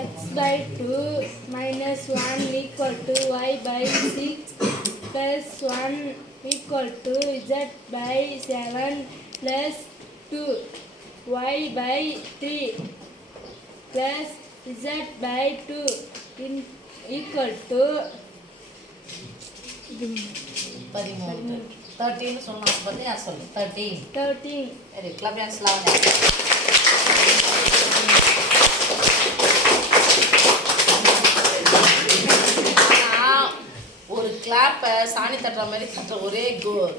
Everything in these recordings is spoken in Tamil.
x by 2 minus 1 equal to y by 6 plus 1 equal to z by 7 plus 2 y by 3 plus z by 2 equal to 13 13 சொல்லணும் பத்தி யார் சொல்லு 13 வெரி கிளப் டான்ஸ் லாவண்யா ஒரு கிளாப்பை சாணி தட்டுற மாதிரி தட்டுற ஒரே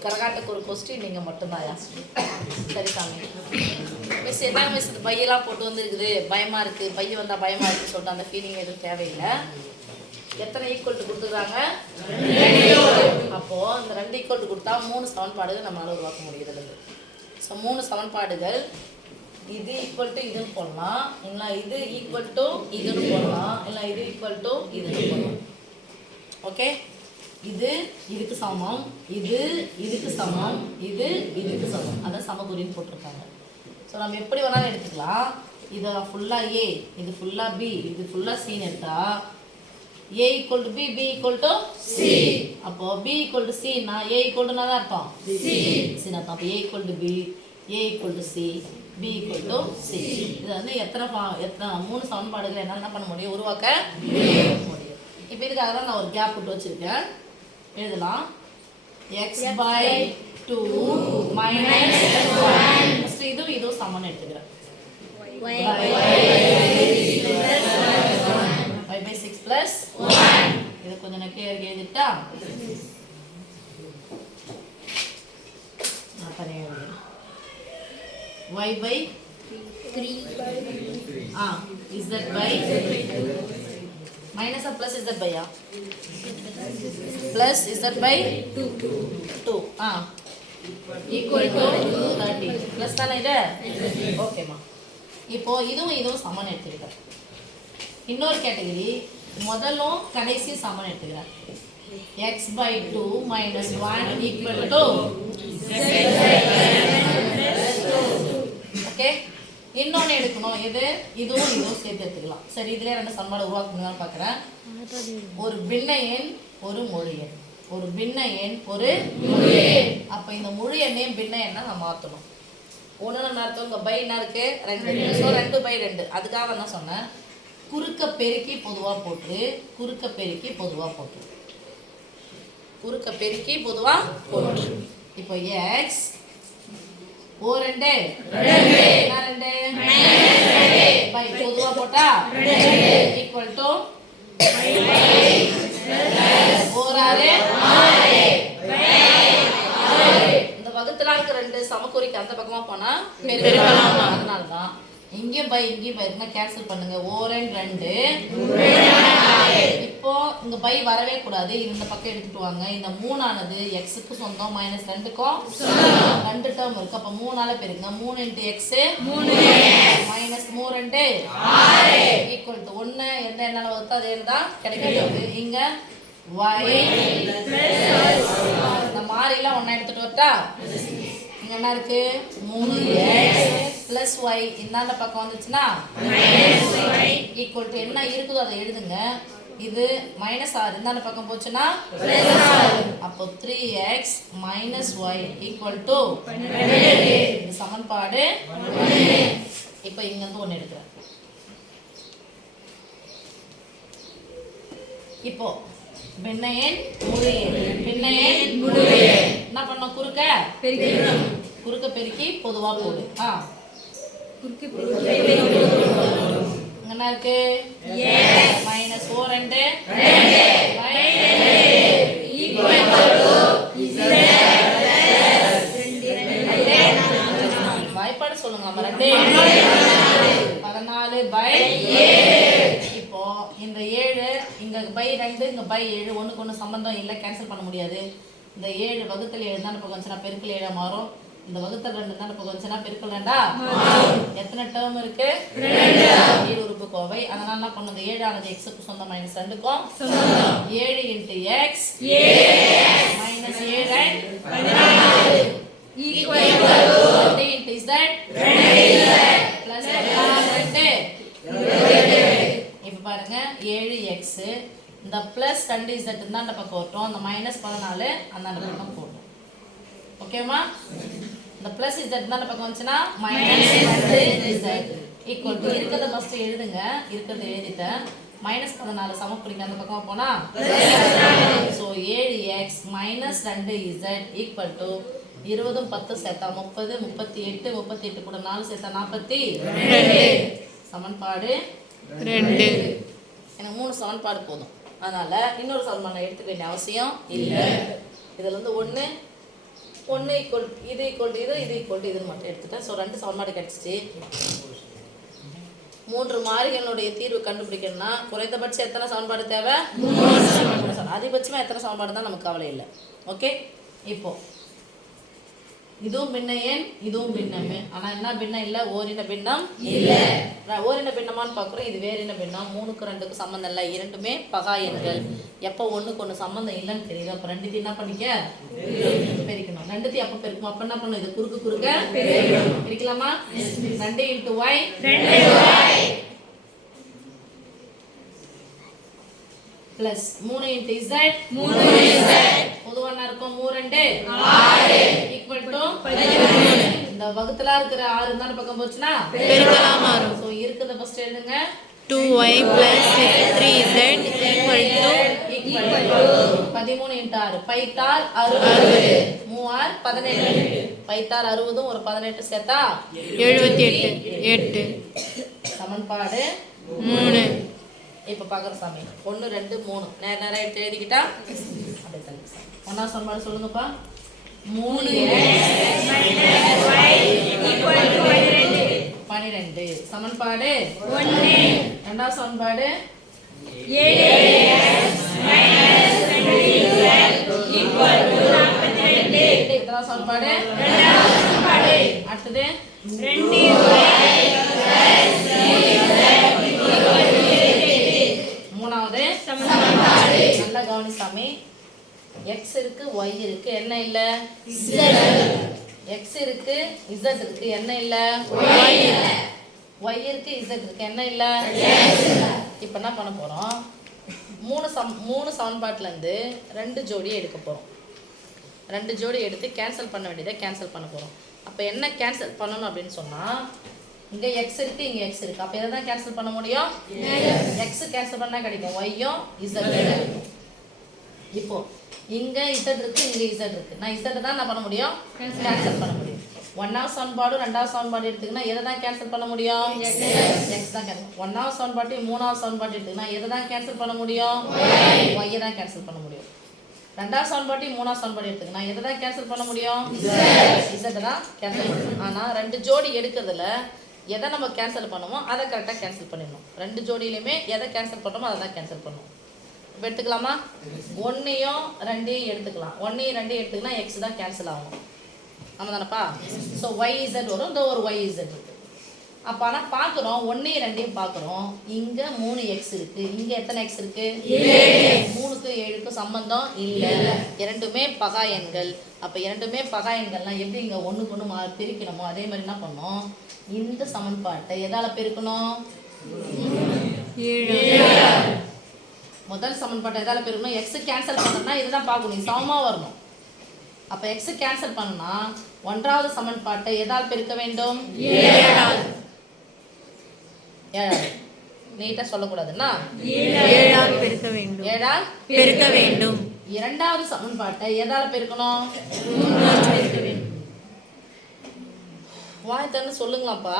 கரகாட்டுக்கு ஒரு கொஸ்டின் நீங்கள் மட்டும்தான் சரி சாமி மிஸ் என்ன மிஸ் பையெல்லாம் போட்டு வந்துருக்குது பயமாக இருக்குது பைய வந்தால் பயமாக இருக்குன்னு சொல்லிட்டு அந்த ஃபீலிங் எதுவும் தேவையில்லை எத்தனை ஈக்குவல் டு கொடுத்துருக்காங்க அப்போது இந்த 2 ஈக்குவல் டு கொடுத்தா 3 சமன்பாடுகள் நம்மளால் உருவாக்க முடியுது ஸோ 3 சமன்பாடுகள் இது ஈக்குவல் டு இதுன்னு போடலாம் இல்லை இது ஈக்குவல் டு இதுன்னு போடலாம் இல்லை இது ஈக்குவல் டு இதுன்னு போடலாம் ஓகே இது இதுக்கு சமம் இது இதுக்கு சமம் இது இதுக்கு சமம் அதான் சமகுறின்னு போட்டிருக்காங்க ஸோ நம்ம எப்படி வேணாலும் எடுத்துக்கலாம் இதை ஃபுல்லாக ஏ இது ஃபுல்லாக பி இது ஃபுல்லாக சின்னு எடுத்தா a equal to b, b equal to c. அப்போ b equal to c னா a equal to என்னதான் அர்த்தம் c னா அப்போ a equal to b, a equal to c, b equal to c. இது வந்து எத்தனை 3 சமன்பாடுகளை என்ன பண்ண முடியும் உருவாக்க முடியும். இப்போ இதுக்காக தான் நான் ஒரு கேப் விட்டு வச்சிருக்கேன். எழுதலாம் x by 2 minus 1. ஃபர்ஸ்ட் இதுவும் சமன் எடுத்துக்கிறேன். y by 6 plus 1. இதை கொஞ்சம் நான் clear எழுதிட்டா y by 3 z by minus or plus z by plus z by 2 equal to 30 plus தானே இது ஓகேம்மா. இப்போ இதுவும் சமன் எடுத்துக்கிட்டேன். இன்னொரு கேட்டகரி முதலும் கடைசி சமன் எடுத்துக்கிறேன். x by 2 minus 1 equal to okay. இன்னொன்று எடுக்கணும் எது இதுவும் சேர்த்து எடுத்துக்கலாம். சரி இதுலேயே 2 சமன்பாடு உருவாக்க முடியும்னு பார்க்குறேன். ஒரு பின்ன எண் ஒரு முழு எண் ஒரு பின்ன எண் ஒரு முழு எண். அப்போ இந்த முழு எண்ணையும் பின்ன எண்ணை நான் மாற்றணும். ஒன்று நம்ம அர்த்தம் இங்கே பை என்ன இருக்கு 2 ஸோ 2 by 2 அதுக்காக நான் சொன்னேன் குறுக்க பெருக்கி பொதுவாக போட்டு இப்போ x ஓ 2 பை பொதுவாக போட்டா ஈக்குவல் டு இந்த வகுத்துல இருக்க 2 சமக்குறிக்கு அந்த பக்கமா போனா பெருக்கலாம். அதனால தான் இங்கேயும் பை இருக்குன்னா கேன்சல் பண்ணுங்க. ஓரன் 2 இப்போ இங்க பை வரவே கூடாது. இந்த பக்கம் எடுத்துட்டு வாங்க. இந்த 3 ஆனது எக்ஸுக்கு சொந்தம் மைனஸ் 2க்கும் 2 டேர்ம் இருக்கு. அப்போ 3ஆல பெருக்குங்க. 3 × x மைனஸ் 3 2 ஈக்குவல் டு 1. எந்த எண்ணால வகுத்தா அதே தான் கிடைக்கிறது. இங்க y இந்த மாறிலாம் ஒண்ணா எடுத்துட்டு வரட்டா. இங்க என்ன இருக்கு 3x plus y இந்தாண்ட பக்கம் வந்துச்சுன்னா ஈக்குவல் டு என்ன இருக்குதோ அதை எழுதுங்க. இது -6 இந்தாண்ட பக்கம் போச்சுன்னா அப்போ 3x minus y equal to இது சமன்பாடு. இப்போ இங்க இருந்து 1 எடுக்கிறேன். இப்போ பின்ன எண் முழு எண் என்ன பண்ணோம் குறுக்க பெருக்கி பொதுவா போடு. என்ன இருக்கு -4 2 வாய்ப்பாடு சொல்லுங்க. 14 by 7. இப்போ இந்த 7 இங்க பை 2 இங்க பை 7 ஒண்ணுக்கு ஒண்ணு சம்பந்தம் இல்லை கேன்சல் பண்ண முடியாது. இந்த 7 வகுத்தல் 7 தான் பக்கம் வந்துச்சுன்னா பெருக்கல் 7 மாறும். இந்த வகுத்தல் 2 தான் பக்கம் வந்துச்சுன்னா பெருக்கல் 2 எத்தனை டேர்ம் இருக்கு 2 உறுப்பு கோவை. அதனால என்ன பண்ணுது 7 ஆனது x-க்கு சொந்தம் மைனஸ் 2க்கும் 7 × x minus 7 equal to 20 × z plus 2. இப்போ பாருங்க 7x. இந்த ப்ளஸ் 2z இந்தாண்ட பக்கம் வரட்டும், அந்த -14 அந்தாண்ட பக்கம் போடணும். ஓகேவா? இந்த ப்ளஸ் z இந்தாண்ட பக்கம் வந்துச்சுன்னா -2z ஈக்குவல் டு இருக்கிறத ஃபர்ஸ்ட் எழுதுங்க. இருக்கிறத எழுதிட்டேன். -14 சமக்குறிக்கு அந்த பக்கம் போனா so 7x -2z equal to 20 10 சேர்த்தா 30 38 38 கூட 4 சேர்த்தா 42 சமன்பாடு 2. எனக்கு 3 சமன்பாடு போதும். அதனால இன்னொரு சமன்பாடு நான் எடுத்துக்க வேண்டிய அவசியம் இல்லை. இதுல இருந்து 1 ஈக்குவல் இது ஈக்குவல் இது இது ஈக்குவல் இதுன்னு மட்டும் எடுத்துட்டேன். ஸோ 2 சமன்பாடு கிடைச்சிச்சு. 3 மாறிகளுடைய தீர்வு கண்டுபிடிக்கணும்னா குறைந்தபட்சம் எத்தனை சமன்பாடு தேவை? 3. அதிகபட்சமாக எத்தனை சமன்பாடு தான் நமக்கு கவலை இல்லை. ஓகே, இப்போ இதுவும் பின்ன எண், இதுவும் பின்னம். ஆனால் என்ன பின்னம் இல்லை? ஓரின பின்னம் இல்லை. ஓரின பின்னமான்னு பார்க்குறோம். இது வேறின பின்னம். 3க்கு 2க்கு சம்மந்தம் இல்லை. இரண்டுமே பகா எண்கள். எப்போ 1க்கு 1 சம்மந்தம் இல்லைன்னு தெரியுது. அப்போ 2த்தையும் என்ன பண்ணிக்க பெருக்கணும். 2த்தையும் அப்போ பெருக்கணும். அப்போ என்ன பண்ணணும்? இது குறுக்க பிரிக்கலாமா? 2 × y ப்ளஸ் 3 × z பொதுவாக என்ன இருக்கும்? 3 2 ஈக்குவல் டு 13. இந்த வகுத்துல இருக்கிற 6 இந்த பக்கம் போச்சுன்னா பெருக்கலா மாறும். சோ இருக்கிறத ஃபர்ஸ்ட் எழுதுங்க. 2y + 3z ஈக்குவல் டு 13 × 6 பைத்தார் 60 3 18 பைத்தார் 60 ஒரு 18 சேர்த்தா 78 சமன்பாடு 3. இப்ப பாக்குற சாமி 1 2 3 நேரா எடுத்து எழுதிக்கிட்டா அப்படியே தள்ளி. ஒண்ணா சமன்பாடு சொல்லுங்கப்பா. 3x - y = 12 சமன்பாடு 1. இரண்டாவது சமன்பாடு 7x - 2z = 42. எத்தனாவது சமன்பாடு? இரண்டாவது சமன்பாடு. அடுத்தது 2y + 3z = மூணாவது சமன்பாடு. நல்லா கவனி சாமி. x இருக்கு, y இருக்கு, என்ன இல்ல? z. x இருக்கு, z இருக்கு, என்ன இல்ல? y இல்ல. y இருக்கு, z இருக்கு, என்ன இல்ல? x இல்ல. இப்போ என்ன பண்ண போறோம்? மூணு சமன்பாட்டுல இருந்து 2 ஜோடி எடுக்க போறோம். 2 ஜோடி எடுத்து கேன்சல் பண்ண வேண்டியதை கேன்சல் பண்ண போறோம். அப்ப என்ன கேன்சல் பண்ணணும் அப்படின்னு சொன்னா இங்க x இருக்கு, இங்க x இருக்கு. அப்ப எதை தான் கேன்சல் பண்ண முடியும்? x கேன்சல் பண்ணா கிடைக்கும், y யும் z கிடைக்கும். இப்போ இங்க z இருக்கு, இங்க z இருக்கு. நான் z தான் என்ன பண்ண முடியும்? கேன்சல் பண்ண முடியும். 1வது சமன்பாடு 2வது சமன்பாடு எடுத்துக்கினா எதை தான் கேன்சல் பண்ண முடியும்? x தான் கேன்சல். 1வது சமன்பாடு 3வது சமன்பாடு எடுத்துக்கினா எதை தான் கேன்சல் பண்ண முடியும்? y தான் கேன்சல் பண்ண முடியும். 2வது சமன்பாடு 3வது சமன்பாடு எடுத்துக்கினா எதை தான் கேன்சல் பண்ண முடியும்? z தான் கேன்சல் பண்ணணும். ஆனா 2 ஜோடி எடுக்கிறதுல எதை நம்ம கேன்சல் பண்ணுமோ அதை கரெக்டாக கேன்சல் பண்ணிடணும். 2 ஜோடியிலுமே எதை கேன்சல் பண்ணுமோ அதை தான் கேன்சல் பண்ணணும். இப்போ எடுத்துக்கலாமா? 1யும் 2யும் எடுத்துக்கலாம். 1யும் 2யும் எடுத்துக்கினா x தான் கேன்சல் ஆகும். ஆமாம் தானப்பா? ஸோ yz வரும். இந்த ஒரு yz இருக்கு. அப்போ ஆனால் பார்க்குறோம் 1யும் 2யும் பார்க்குறோம். இங்கே 3x இருக்கு, இங்கே எத்தனை x இருக்கு? 3க்கு 7க்கு சம்பந்தம் இல்லை. இரண்டுமே பகா எண்கள். அப்போ இரண்டுமே பகா எண்கள்லாம் எப்படி இங்கே 1க்கு 1 பிரிக்கணுமோ அதே மாதிரி என்ன பண்ணோம்? இந்த சமன்பாட்டை எதால பெருக்கணும்? 7. முதல் சமன்பாட்டை எதால பெருக்கணும்? x கேன்சல் பண்ணணும்னா இதுதான் பார்க்கணும், சமமா வரணும். அப்ப x கேன்சல் பண்ணா 1வது சமன்பாட்டை எதால் பெருக்க வேண்டும்? 7ஆல். நீட்டா சொல்லக்கூடாதுன்னா 7ஆல் பெருக்க வேண்டும். 7ஆல் பெருக்க வேண்டும். 2வது சமன்பாட்டை எதால பெருக்கணும்? 3ஆல் பெருக்க வேண்டும். வாய் தண்ணு சொல்லுங்களாப்பா.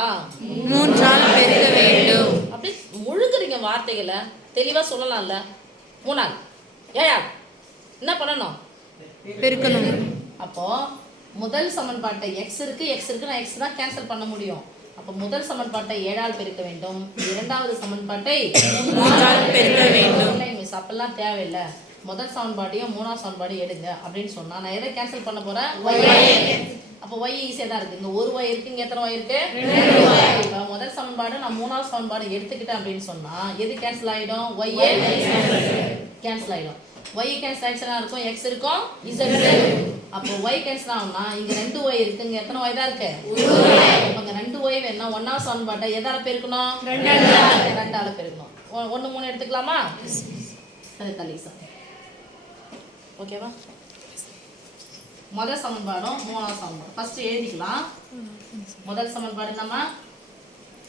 3ஆல் பெருக்க வேண்டும். அப்படி முழுங்குறீங்க வார்த்தைகளை, தெளிவா சொல்லலாம்ல. 3ஆல் 7ஆல் என்ன பண்ணணும்? பெருக்கணும். அப்போ முதல் சமன்பாட்டை x இருக்கு, நான் x தான் கேன்சல் பண்ண முடியும். அப்போ முதல் சமன்பாட்டை 7ஆல் பெருக்க வேண்டும். 2வது சமன்பாட்டை 3ஆல் பெருக்க வேண்டும். மிஸ் அப்பெல்லாம் தேவையில்லை. முதல் சமன்பாட்டையும் 3வது சமன்பாட்டையும் எடுங்க அப்படின்னு சொன்னா நான் எதை கேன்சல் பண்ண போறேன்? அப்போ y ஈஸியாக தான் இருக்கு. இங்க ஒரு y இருக்கு, இங்க எத்தனை y இருக்கு? 2 y. இப்போ முதல் சமன்பாடு நான் 3வது சமன்பாடு எடுத்துக்கிட்டேன் அப்படின்னு சொன்னா எது கேன்சல் ஆயிடும்? y கேன்சல் ஆயிடும். y கேன்சல் ஆயிடுச்சுனா இருக்கும், x இருக்கும், z இருக்கும். அப்போ y கேன்சல் ஆகும்னா இங்க 2 y இருக்கு, இங்க எத்தனை y தான் இருக்கு? 1 y. அப்ப இங்க 2 y வேணும்னா 1வது சமன்பாட்டை எதால பெருக்கணும்? 2ஆல பெருக்கணும். 1 3 எடுத்துக்கலாமா? சரி தள்ளி சார். ஓகேவா? முதல் சமன்பாடும் மூணாவது சமன்பாடு ஃபர்ஸ்ட் எழுதிக்கலாம். முதல் சமன்பாடு என்னமா?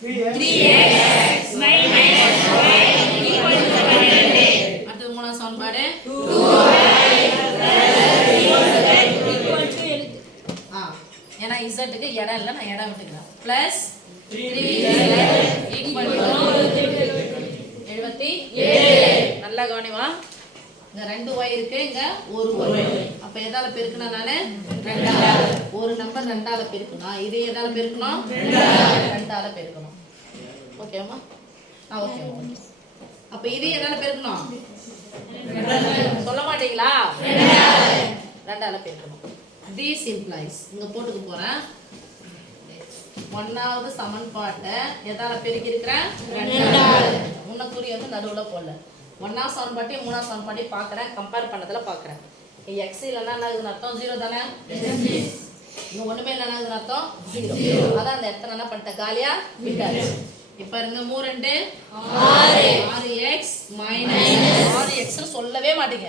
3x - y = 12. அடுத்து மூணாவது சமன்பாடு 2y ஏன்னா இசட்டுக்கு இடம் இல்லை, நான் இடம் விட்டுக்கிறேன். Plus 3z = 77. நல்லா கவனிவா. இங்க 2y இருக்கு, இங்க 1y. அப்ப எதால பெருக்கனா நானு? 2ஆல. ஒரு நம்பர் 2ஆல பெருக்கணும். இது எதால பெருக்கணும்? 2ஆல பெருக்கணும். ஓகேமா? ஓகே. அப்ப இது எதால பெருக்கணும்? சொல்ல மாட்டீங்களா? 2ஆல பெருக்கணும். This implies இங்க போட்டுக்க போறேன். 1வது சமன்பாட்டை எதால பெருக்கி இருக்கிறேன்? 2ஆல. முன்ன குறி வந்து நடுவுல போடல. 1வது சமன்பாட்டையும் 3வது சமன்பாட்டையும் பார்க்கறேன், கம்பேர் பண்ணதுல பார்க்கறேன். x இல்லனா என்னது அர்த்தம்? 0 தானே? இங்க ஒண்ணுமே இல்லனா என்னது அர்த்தம்? 0. அதான் அந்த இடத்துல என்ன பண்ணிட்ட? காலியா விட்டாச்சு. இப்ப இருங்க 3 2 6 6x - 6x னு சொல்லவே மாட்டீங்க.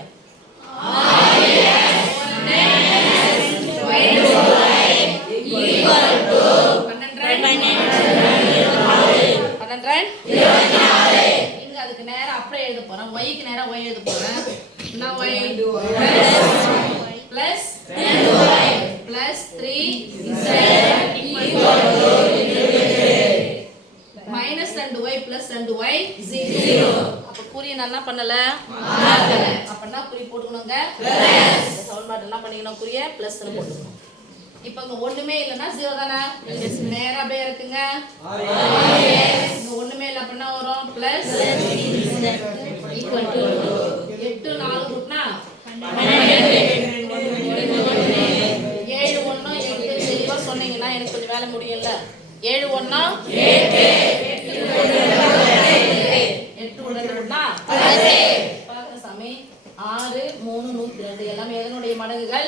6x 12 இங்க அதுக்கு நேரா அப்படியே எழுத போறேன். y க்கு நேரா y எழுத போறேன். நான் y plus 10y plus 3z minus 2y plus 2y 0. அப்ப குறி நான் என்ன பண்ணல? மாத்தல. அப்பனா குறி போட்டுக்கணுங்க. பிளஸ் சமன்பாடு என்ன பண்ணிக்கணும்? குறிய பிளஸ் னு போட்டுக்கணும். இப்போ இங்க ஒண்ணுமே இல்லனா 0 தானே? நேரா அப்படியே இருக்குங்க. இங்க ஒண்ணுமே இல்ல அப்படினா வரும் பிளஸ் ஈக்குவல் டு 8 4 கூட்டினா 12 7 1 8 தெளிவா சொன்னீங்கன்னா எனக்கு கொஞ்சம் வேலை முடியல. 7 1 8 8 1 கூட்டினா 10. பாருங்க சாமி 6 3 102 எல்லாமே எதனுடைய மடங்குகள்?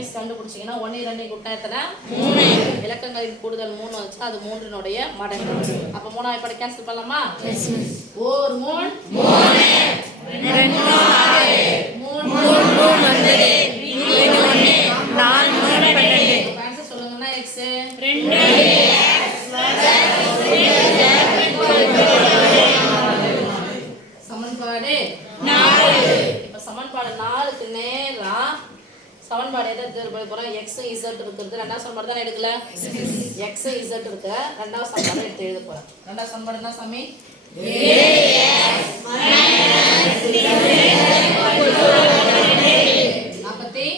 மிஸ் கண்டுபிடிச்சீங்கன்னா 1 2 கூட்டினா எத்தனை? 3. இலக்கங்களின் கூடுதல் 3 வந்துச்சு, அது 3னுடைய மடங்கு. அப்ப 3 இப்படி கேன்சல் பண்ணலாமா? Yes miss. ஒரு 3 3 2 6 3 3 வந்தது 7 1 4 3 12. ஆன்சர் சொல்லுங்கன்னா x 2 சமன்பாடு 4. இப்ப சமன்பாடு 4க்கு நேரா சமன்பாடு எதை எழுத போறோம்? x z இருக்குது. ரெண்டாவது சமன்பாடு தான் எடுக்கல. x z இருக்கு. ரெண்டாவது சமன்பாடு எடுத்து எழுத போறேன். ரெண்டாவது சமன்பாடு என்ன சாமி? ax - 42.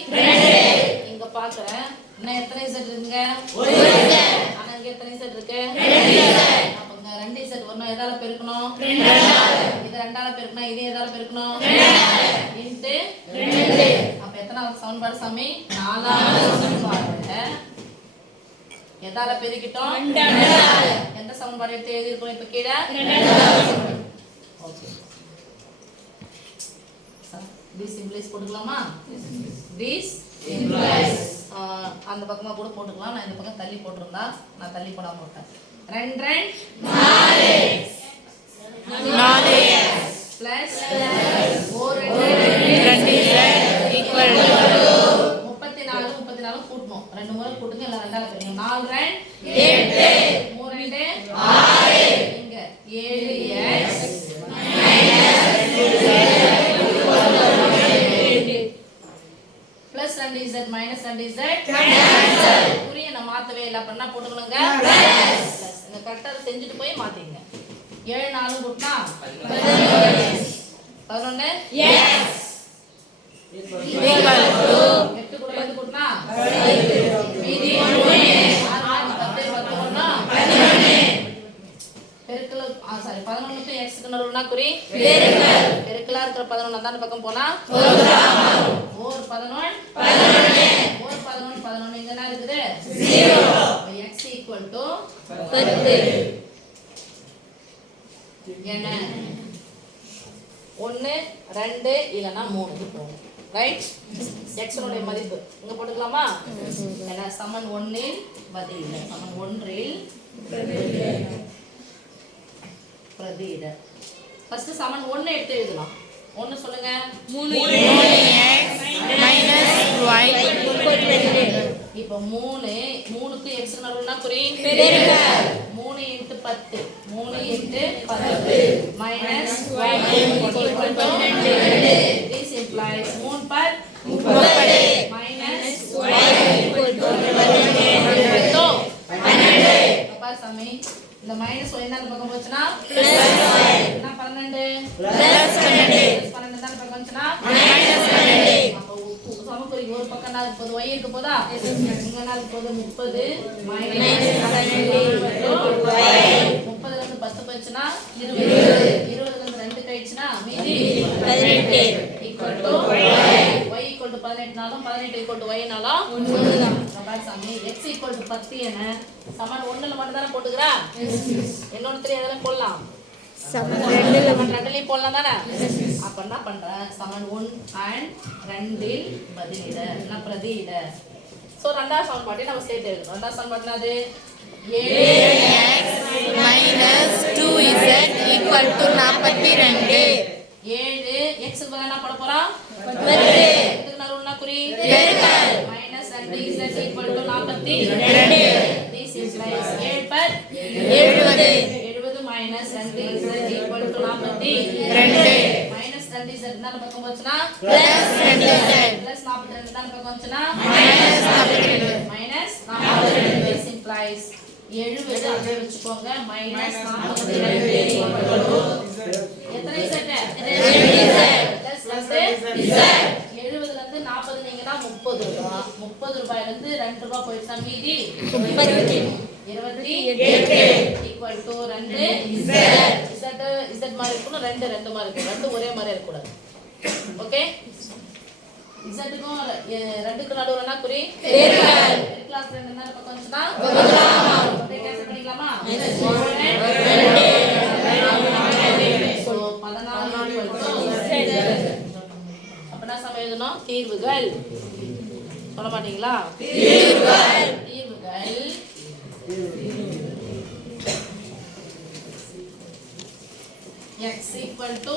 இங்க பாக்குறேன் இன்னும் எத்தனை z இருக்குங்க? 1 z. ஆனா இங்க எத்தனை z இருக்கு? 2 z. அப்ப இங்க 2 z வரணும். எதால பெருக்கணும்? 2ஆல. இது 2ஆல பெருக்கணும். இது எதால பெருக்கணும்? 2ஆல. இன்டு 2. அப்ப எத்தனாவது சமன்பாடு சாமி? 4வது சமன்பாடு. எதால பெருக்கிட்டோம்? 2ஆல. எந்த சமன்பாடு எடுத்து எழுதி இருக்கோம் இப்ப கீழ? 2ஆவது. ஓகே. this implies போட்டுக்கலாமா? this implies அந்த பக்கமா கூட போட்டுக்கலாம். நான் இந்த பக்கம் தள்ளி போட்டுறேன். நான் தள்ளி போடாம போட்டேன். 2 4x plus 4 2z equal to 34 34 கூட்டணும். ரெண்டு முறை கூட்டுங்க, இல்ல ரெண்டால பெருக்குங்க. 4 8 3 6 இங்க 7x plus 2z minus 2z cancel. புரிய நான் மாத்தவே இல்ல. அப்ப என்ன போட்டுக்கணுங்க? பிளஸ். இந்த கரெக்ட்டா செஞ்சுட்டு போய் மாத்திங்க. 7 4 கூட்டினா 11 yes equal to 8 கூட 10 கூட்டினா 11 மீதி 1 6 10 11 பெருக்கல் சாரி 11 க்கு x க்கு நடுவுல குறி பெருக்கல். பெருக்கலா இருக்கிற 11 அந்த பக்கம் போனா ஓர் 11 ஓர் 11 இங்க என்ன இருக்குது 0. x equal to 10 என்ன 1 2 இல்லனா 3 க்கு போகும். ரைட்? x உடைய மதிப்பு இங்க போட்டுக்கலாமா? என்ன சமன் 1 இல் பதில் சமன் 1 இல் பிரதியிட. ஃபர்ஸ்ட் சமன் 1 எடுத்து எழுதலாம். 1 சொல்லுங்க. 3x minus y இப்போ 3க்கு x நடுவுனா குறி 3 × 10 3 × 10 minus y equal to 12. This implies 3 पर 30 minus y equal to 12. அப்பா சாமி இந்த மைனஸ் y என்ன பக்கம் போச்சுனா பிளஸ் y என்ன 12 பிளஸ் 12 12 தான் பக்கம் வந்துச்சுனா மைனஸ் 12. அப்ப சமக்குறிக்கு ஒரு பக்கம் என்ன இருக்க போகுது y இருக்க போதா இங்க என்ன இருக்க போகுது 30 மைனஸ் 12 30 ல இருந்து 10 போச்சுனா 20 20 ல இருந்து 2 கழிச்சுனா மீதி 18 equal to y equal to 18 நாலும் 18 equal to y நாலும் ஒண்ணுதான். அப்ப சாமி x equal to 10 என சமன் 1 ல மட்டும் தான போட்டுக்கறா. இன்னொரு 3 எதல போடலாம் சமன் 2 ல போடலாம் தானே. அப்ப என்ன பண்றேன் சமன் 1 and 2 இல் பதிலிட நான் பிரதியிட. சோ இரண்டாவது சமன்பாட்டை நம்ம சேர்த்து எழுதணும். இரண்டாவது சமன்பாடு என்னது 7x minus 2z equal to 42 7 x க்கு பதிலா என்ன போட போறோம் 10 இதுக்கு நடுவுல குறி பெருக்கல் minus 2z equal to 42. This implies 7 पर 70 minus 2z equal to 42 minus 2z என்ன பக்கம் போச்சுனா plus 2z plus 42 என்ன பக்கம் வந்துச்சுனா minus 42. This implies 70 அப்படியே வெச்சுக்கோங்க minus 42 equal to எத்தனை z 2z plus z 70 ல இருந்து 40 நீங்கனா 30 ரூபாய் 30 ரூபாயில இருந்து 2 ரூபாய் போயிடுச்சா மீதி 28 equal to 2 z மாதிரி இருக்கணும் 2 மாதிரி இருக்கு 2 ஒரே மாதிரி இருக்க கூடாது. ஓகே z க்கும் 2 க்கு நடுவுல என்ன குறி பெருக்கல் பெருக்கல் 2 என்ன பக்கம் வந்துச்சுனா வகுக்கலாம் அப்படியே கேன்சல் பண்ணிக்கலாமா சோ 14 அப்பனா சம எழுதணும் தீர்வுகள் சொல்ல மாட்டீங்களா தீர்வுகள் x equal to